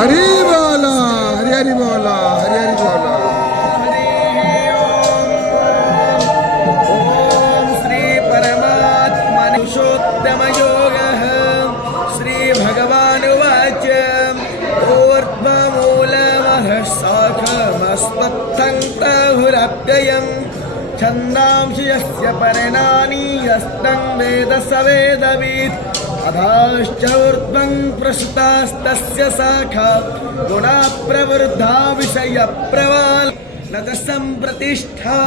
हरि बोला, हरि हरि बोला, हरि हरि बोला। ओम श्री परमात्मनिषोत्तम योगः श्री भगवानुवाच ऊर्ध्वमूलमधः शाखमस्मत्थं तहुरव्ययम् छन्दांसि यस्य पर्णानि यस्तं वेद स वेदवित् अधाश्च ऊर्ध्वं प्रसृतास्तस्य शाखा गुणा प्रवृद्धा विषयप्रवाल न च सम्प्रतिष्ठा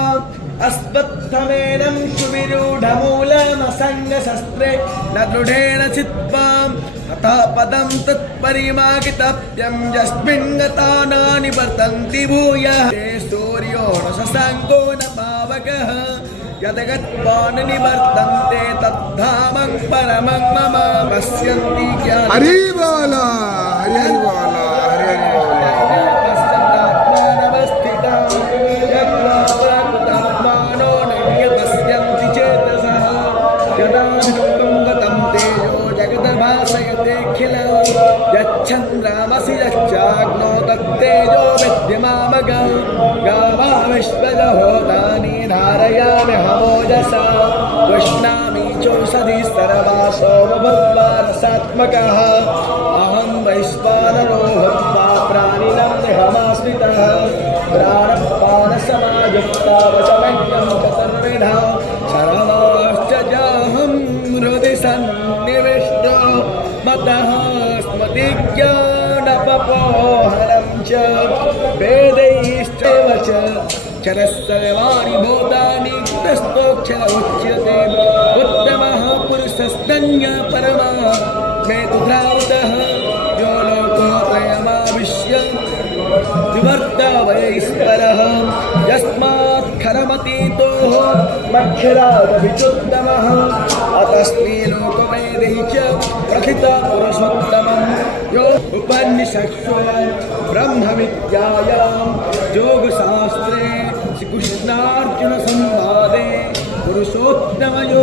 अस्मत्थमेनं सुविरूढमूलमसङ्गशस्त्रे न दृढेन चित्वाम् तथा पदं तत्परिमाकितव्यं यस्मिन् गता न निवर्तन्ति भूयः ते सूर्यो न शशाङ्को न पावकः यद्गत्वा न निवर्तन्ते तद्धामं परमं मम पश्यन्ति ज्ञानं हरि बोला, हरि हरि बोला, हरि हरि बोला। पश्यन्तात्मानवस्थितं यत्त्वा प्राकृतात्मानो न पश्यन्ति चेतसः यदा विश्वं गतं तेजो जगद्भासयतेऽखिलं यच्छन्द्रामसि यच्चाग्नो तत्तेजो विद्यमामगं गावा विश्वजहोतानि धारयामि हमोजसा पुष्णामि चौषधि सर्वासो भूत्वा रसात्मकः अहं वैश्वानरो भूत्वा प्राणिनां देहमाश्रितः प्राणपानसमायुक्ता वचमन्यं चतुर्विधा सर्वाश्च जाहं हृदि सन्निविष्टो मतः स्मृतिज्ञानपपोहनं च वेदैश्चैव च क्षरः सर्वाणि भूतानि तस्थोऽक्षर उच्यते उत्तमः पुरुषस्तन्यः परमः मे तु धावतः यो लोकोत्रयमाविश्य विवर्ता वैश्वरः यस्मात् खरमतीतोः मक्षरादविचुत्तमः अतस्मै लोकवेदै च प्रथितः पुरुषोत्तमं यो उपनिषत्सु ब्रह्मविद्यायां योगशास्त्रे श्रीकृष्णार्जुनसंवादे पुरुषोत्तमयो